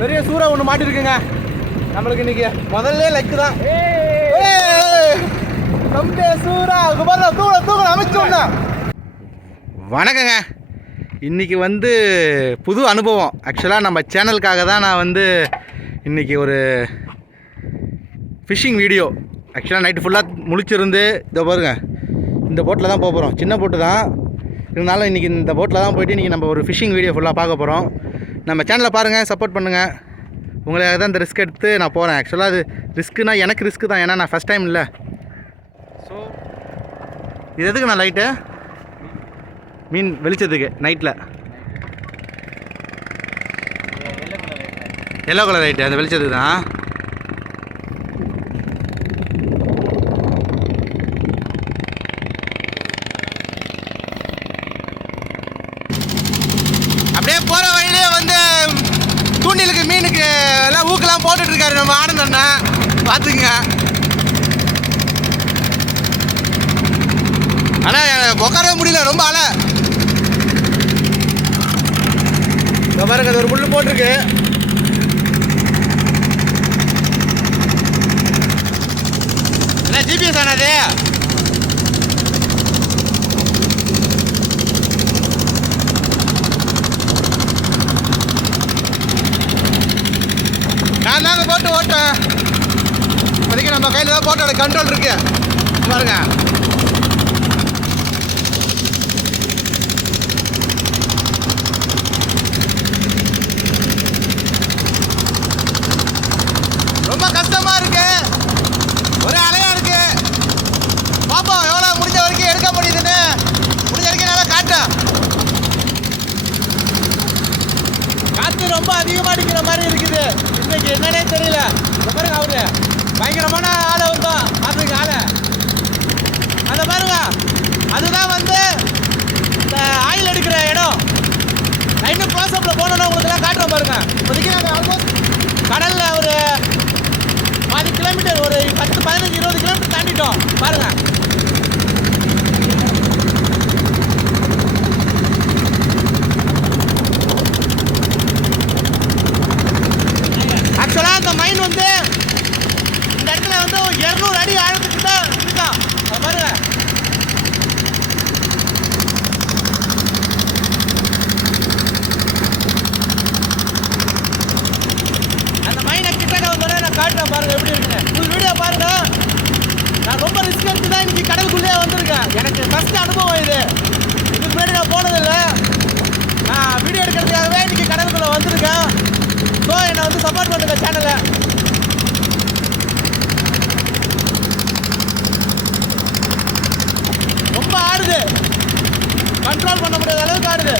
பெரிய சூறா ஒன்று மாட்டிருக்குங்க. நம்மளுக்கு இன்னைக்கு முதல்ல லெக்கு தான். தம்பே தம்பி சூறா. அங்க பாரு தூள தூள அமைச்சோம்னா வணக்கங்க. இன்றைக்கி வந்து புது அனுபவம். ஆக்சுவலாக நம்ம சேனலுக்காக தான் நான் வந்து இன்றைக்கி ஒரு ஃபிஷ்ஷிங் வீடியோ ஆக்சுவலாக நைட்டு ஃபுல்லாக முழிச்சிருந்து இதை பாருங்க. இந்த போட்டில் தான் போக போகிறோம் சின்ன போட்டு தான். இருந்தாலும் இன்றைக்கி இந்த போட்டில் தான் போயிட்டு இன்றைக்கி நம்ம ஒரு ஃபிஷ்ஷிங் வீடியோ ஃபுல்லாக பார்க்க போகிறோம் நம்ம சேனலை பாருங்கள் சப்போர்ட் பண்ணுங்கள் உங்களுக்காக தான் இந்த ரிஸ்க் எடுத்து நான் போகிறேன் ஆக்சுவலாக அது ரிஸ்க்குனா எனக்கு ரிஸ்க்கு தான் ஏன்னா நான் ஃபஸ்ட் டைம் இல்லை. ஸோ இது எதுக்கு நான் லைட்டு மீன் வெளிச்சத்துக்கு நைட்டில் எல்லோ கலர் லைட்டு அந்த வெளிச்சத்துக்கு தான் அப்படியே போகிற வழியிலே வந்து தூண்டிலுக்கு மீனுக்கு எல்லாம் ஊக்கெல்லாம் நம்ம ஆனந்த் அண்ணன் பார்த்துக்குங்க. ஆனால் உட்காரவே முடியல ரொம்ப அலை. இதோ பாருங்க அது ஒரு புல் போட்டிருக்கு. என்ன ஜிபிஎஸ் ஆனது நான் தாங்க போட்டு இப்போதைக்கு நம்ம கையில் தான் போட்டோட கண்ட்ரோல் இருக்கு. பாருங்க ரொம்ப கஷ்டமா இருக்கு ஒரே அலையா இருக்கு பாப்போம் எவ்வளோ முடிஞ்ச வரைக்கும் எடுக்க முடியுதுன்னு முடிஞ்ச வரைக்கும் நல்லா காட்டேன் காற்று ரொம்ப அதிகமாக அடிக்கிற மாதிரி இருக்குது இன்னைக்கு என்னன்னே தெரியல இந்த பாருங்க அவரு பயங்கரமான ஆளை வந்தோம் பார்த்துங்க ஆளை அந்த பாருங்க அதுதான் வந்து இந்த ஆயில் எடுக்கிற இடம் நான் இன்னும் க்ளோஸ்அப்பில் போனோன்னா உங்களுக்குலாம் காட்டுறேன் பாருங்க இப்போதைக்கு நாங்கள் ஆல்மோஸ்ட் கடலில் ஒரு பாதி கிலோமீட்டர் ஒரு பத்து பதினஞ்சு இருபது கிலோமீட்டர் தாண்டிட்டோம் பாருங்க ஆக்சுவலாக அந்த மைன் வந்து இந்த இடத்துல வந்து இரநூறு அடி ஆழத்துக்கு தான் இருக்கான் அது பாருங்க அந்த மைனை கிட்டக்க வந்தோடனே நான் காட்டுறேன் பாருங்க எப்படி இருக்குன்னு ஃபுல் வீடியோ பாருங்க நான் ரொம்ப ரிஸ்க் எடுத்து தான் இன்னைக்கு கடலுக்குள்ளேயே வந்திருக்கேன் எனக்கு ஃபஸ்ட் அனுபவம் இது இதுக்கு முன்னாடி நான் போனதில்லை நான் வீடியோ எடுக்கிறதுக்காகவே நான் வந்திருக்கேன் ஸோ என்னை வந்து சப்போர்ட் பண்ணுங்க சேனலை ரொம்ப ஆடுது கண்ட்ரோல் பண்ண முடியாத அளவுக்கு ஆடுது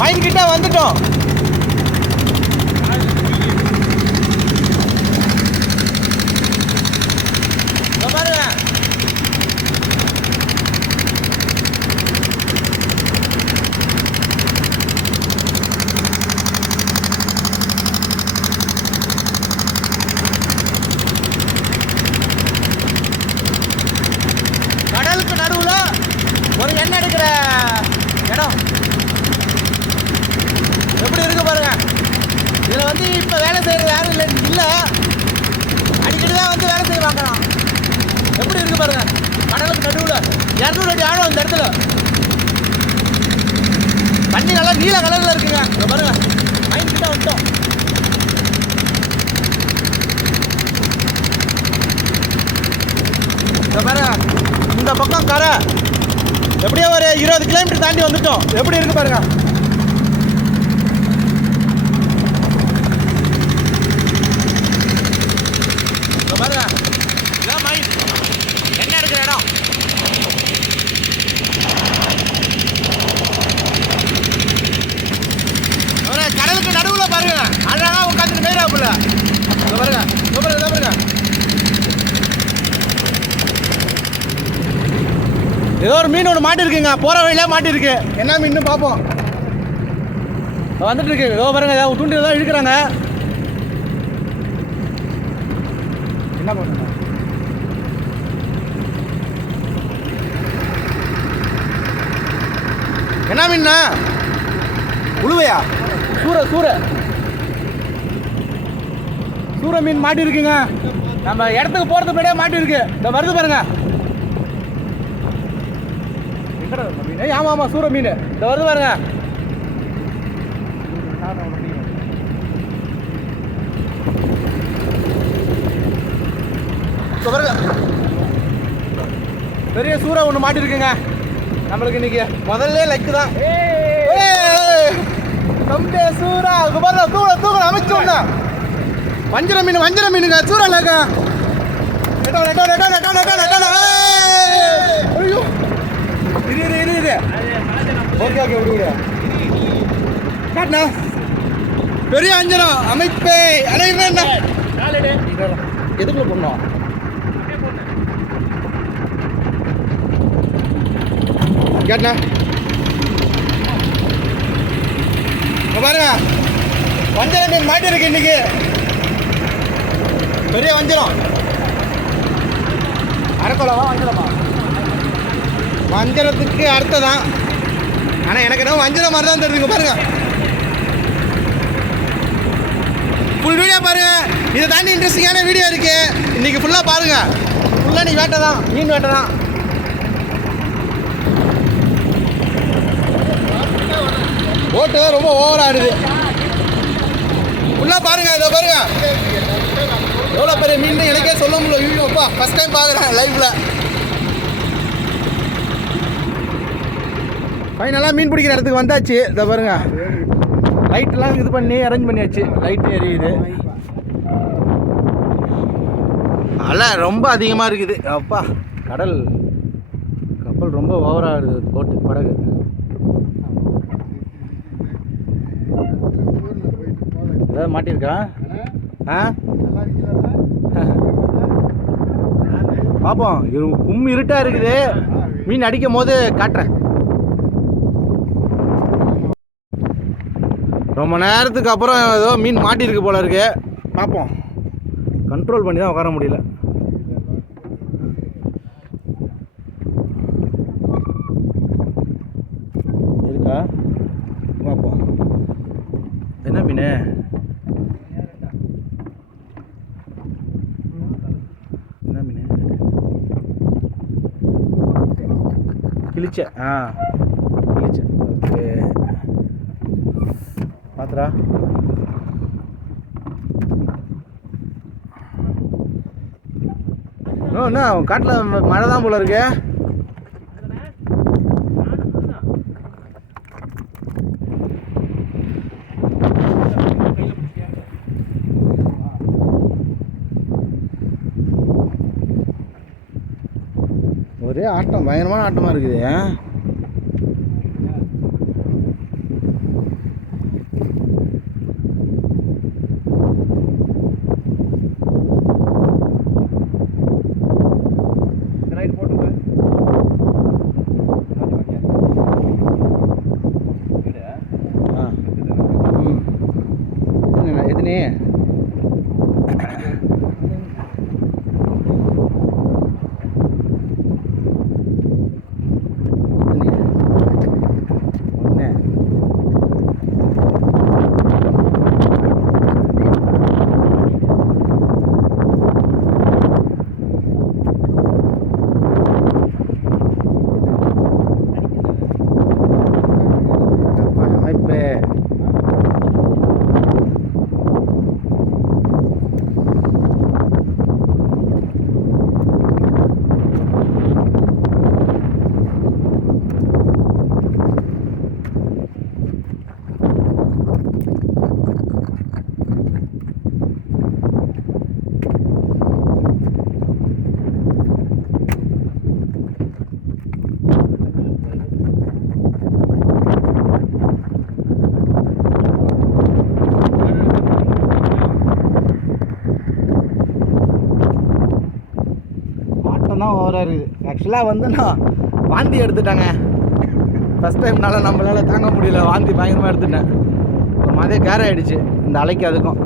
மைன் கிட்ட வந்துட்டோம் இதோ பாருங்க கடலுக்கு நடுவுல ஒரு எண்ணெய் எடுக்கிற இடம் எப்படி இருக்கு பாருங்க இதுல வந்து இப்ப வேலை செய்யறது அடிக்கடி தான் வந்து வேலை செய்ய பார்க்கலாம். எப்படி இருக்கு பாருங்க. கடலுக்கு நடுவில் இரநூறு அடி ஆழம் இந்த இடத்துல. தண்ணி நல்லா நீல கலரில் இருக்குங்க. இங்க பாருங்க. மைண்ட் கிட்ட வந்துட்டோம். இந்த பாருங்க. இந்த பக்கம் கரை. எப்படியோ ஒரு இருபது கிலோமீட்டர் தாண்டி வந்துட்டோம். எப்படி இருக்கு பாருங்க இங்க பாருங்க இதான் மைன் என்ன இருக்கிற இடம் அவரே, கடலுக்கு நடுவுல பாருங்க அழகா உட்காந்துட்டு மேய்றாப்புல இங்க பாருங்க இங்க பாருங்க இங்க பாருங்க ஏதோ ஒரு மீன் ஒன்று மாட்டிருக்குங்க. போகிற வழியில மாட்டிருக்கு. என்ன மீன் பார்ப்போம் இதோ வந்துட்டு இருக்கு ஏதோ பாருங்க ஏதோ தூண்டில் தான் இழுக்கிறாங்க. என்ன பண்ணுங்க? என்ன மீன்னா? உழுவையா? சூற சூற. சூற மீன் மாட்டி இருக்குங்க நம்ம இடத்துக்கு போகிறதுக்கு முன்னாடியே மாட்டி இருக்கு இந்த வருது பாருங்க எங்கடா இந்த மீன்? ஏய், ஆமா ஆமா சூற மீன். இந்த வருது பாருங்க. பாருங்க. பெரிய சூறா ஒன்று மாட்டிருக்குங்க. நம்மளுக்கு இன்னைக்கு முதல்ல லக்கு தான். தம்பே சூறா. பாருங்க தூள தூள அமைச்சு ஒண்ணா. வஞ்சர மீன் வஞ்சர மீனுங்க. சூறாலக்கா நெட்டோ நெட்டோ நெட்டோ நெட்டோ நெட்டோ நெட்டோ இரு ஓகே ஓகே விடு விடு பெரிய அஞ்சனம் அமைப்பே அனைவரண்ணா எதுக்குள்ள போடணும் கேட்டண்ணா இங்க பாருங்க வஞ்சர மீன் மாட்டிருக்கு இன்னைக்கு பெரிய வஞ்சரம் அரைக்கொலவா வஞ்சலமா வஞ்சரத்துக்கு அடுத்ததான் ஆனால் எனக்கு என்ன வஞ்சரம் மாதிரி தான் தெரியுதுங்க பாருங்கள் ஃபுல் வீடியோ பாருங்கள் இதை தாண்டி இன்ட்ரெஸ்டிங்கான வீடியோ இருக்குது இன்றைக்கி ஃபுல்லாக பாருங்கள் ஃபுல்லாக நீ வேட்டை தான். மீன் வேட்டை தான். ஓட்டு தான் ரொம்ப ஓவராடுது ஃபுல்லாக பாருங்க இதை பாருங்க. எவ்வளோ பெரிய மீன் எனக்கே சொல்ல முடியல. வீடியோப்பா ஃபஸ்ட் டைம் பார்க்குறேன் லைஃப்பில் ஃபைனலாக மீன் பிடிக்கிற இடத்துக்கு வந்தாச்சு. இதை பாருங்க. லைட்லாம் இது பண்ணி அரேஞ்ச் பண்ணியாச்சு. லைட் எரியுது. அலை ரொம்ப அதிகமாக இருக்குது. அப்பா கடல். கப்பல் ரொம்ப ஓவராக இருக்குது. போட்டு படகு. ஏதாவது மாட்டியிருக்கா? ஆ? பார்ப்போம் கும் இருட்டாக இருக்குது. மீன் அடிக்கும் போது காட்டுறேன். ரொம்ப நேரத்துக்கு அப்புறம் ஏதோ மீன் மாட்டியிருக்கு போல இருக்கு. பார்ப்போம் கண்ட்ரோல் பண்ணி தான் உட்கார முடியல. இருக்கா? பார்ப்போம் என்ன மீன்? என்ன மீன்? கிழிச்ச ஆ கிழிச்ச ஓகே பாத்துரா என்ன காட்டில் மழை தான் போல இருக்கு. ஒரே ஆட்டம் பயங்கரமான ஆட்டமாக இருக்குது. அமைப்பு ஆட்டம் தான் ஓவராக இருக்குது ஆக்சுவலாக வந்து நான் வாந்தி எடுத்துட்டேங்க. ஃபஸ்ட் டைம்னால நம்மளால் தாங்க முடியல. வாந்தி பயங்கரமாக எடுத்துட்டேன். ஒரு மாதிரி கேர் ஆகிடுச்சு இந்த அலைக்கு அதுக்கும்.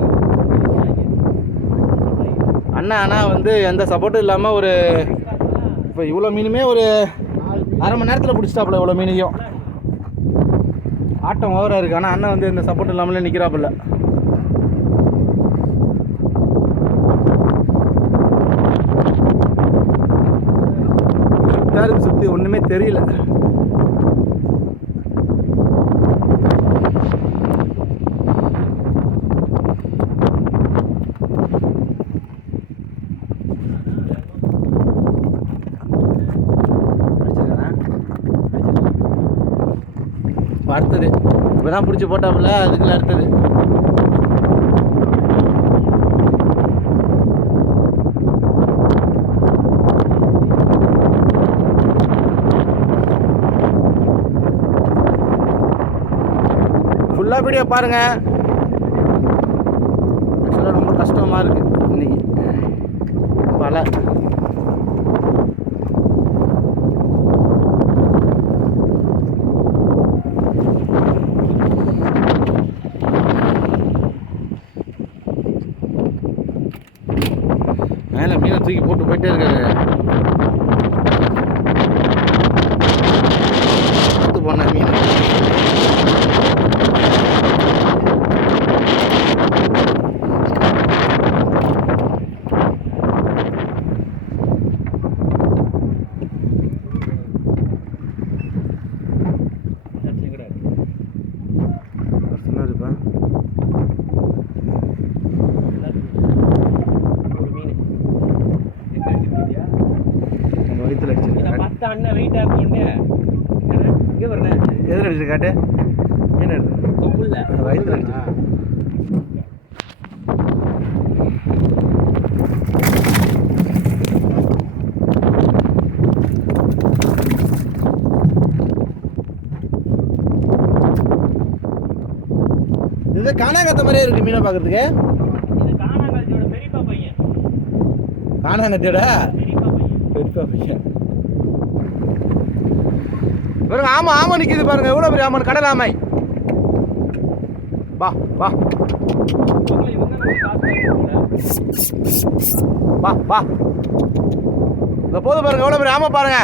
அண்ணா ஆனால் வந்து எந்த சப்போர்ட்டும் இல்லாமல் ஒரு இப்போ இவ்வளோ மீனுமே ஒரு அரை மணி நேரத்தில் பிடிச்சிட்டாப்புல இவ்வளோ மீனையும். ஆட்டம் ஓவராக இருக்குது ஆனால் அண்ணன் வந்து இந்த சப்போர்ட் இல்லாமலே நிற்கிறாப்புல எதுவுமே தெரியல அடுத்தது இப்போ தான் பிடிச்சி போட்டாப்புல அதுக்குள்ள அடுத்தது ஃபுல்லாக வீடியோ பாருங்கள் ஆக்சுவலாக ரொம்ப கஷ்டமாக இருக்குது இன்னைக்கு. வலை. மேலே மீனை தூக்கி போட்டு போயிட்டே இருக்காரு பார்த்து போன மீன் சொன்னாருப்பா ஒரு மீன் உங்கள் வயிற்றுல இதை அடிச்சிருக்கேன் பார்த்தா அண்ணன் வெயிட்டாக இருக்கும்னு இங்கே வரேன் அடிச்சு காட்டு. என்ன எடுத்து வயிற்றுல அடிச்சு. இது காணாங்கத்த மாதிரியே இருக்கு மீனை பார்க்கறதுக்கு காணாங்கத்தியோட பெரியப்பா பையன். பெரியப்பா பையன். பாருங்க ஆமா ஆமா நிக்குது பாருங்க. எவ்வளவு பெரிய ஆமான் கடல் ஆமை. வா வா. வா வா. இந்த போது பாருங்க எவ்வளவு பெரிய ஆமை பாருங்க.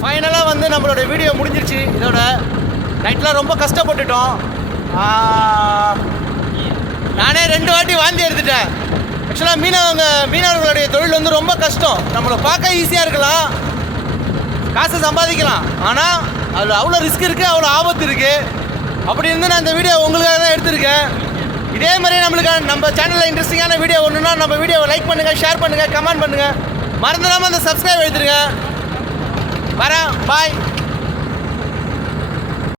ஃபைனலாக வந்து நம்மளோட வீடியோ முடிஞ்சிருச்சு. இதோட நைட்டில் ரொம்ப கஷ்டப்பட்டுட்டோம். நானே ரெண்டு வாட்டி வாந்தி எடுத்துட்டேன். ஆக்சுவலாக மீனவங்க மீனவர்களுடைய தொழில் வந்து ரொம்ப கஷ்டம். நம்மளை பார்க்க ஈஸியாக இருக்கலாம். காசை சம்பாதிக்கலாம். ஆனால் அதில் அவ்வளோ ரிஸ்க் இருக்குது அவ்வளோ ஆபத்து இருக்குது அப்படி இருந்து நான் இந்த வீடியோ உங்களுக்காக தான் எடுத்திருக்கேன். இதே மாதிரி நம்மளுக்கு நம்ம சேனலில் இன்ட்ரெஸ்டிங்கான வீடியோ ஒன்றுனா நம்ம வீடியோவை லைக் பண்ணுங்கள் ஷேர் பண்ணுங்கள் கமெண்ட் பண்ணுங்கள் மறந்துடாமல் அந்த சப்ஸ்கிரைப் எடுத்துருங்க. வரேன். பாய்